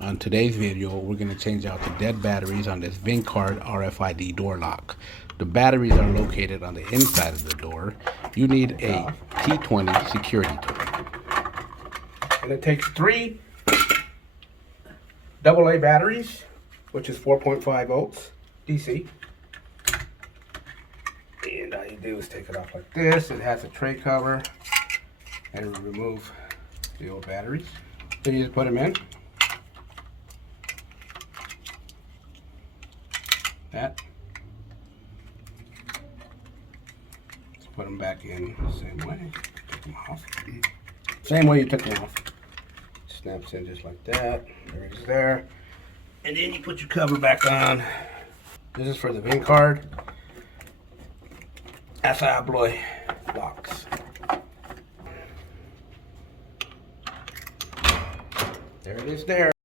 On today's video, we're going to change out the dead batteries on this Vingcard RFID door lock. The batteries are located on the inside of the door. You need a T20 security tool. And it takes 3 AA batteries, which is 4.5 volts DC. And all you do is take it off like this. It has a tray cover and remove the old batteries. Then you just put them in. That. Let's put them back in the same way. Take them off. Same way you took them off. Snaps in just like that. There it is there. And then you put your cover back on. This is for the Vingcard ASSA ABLOY locks. There it is there.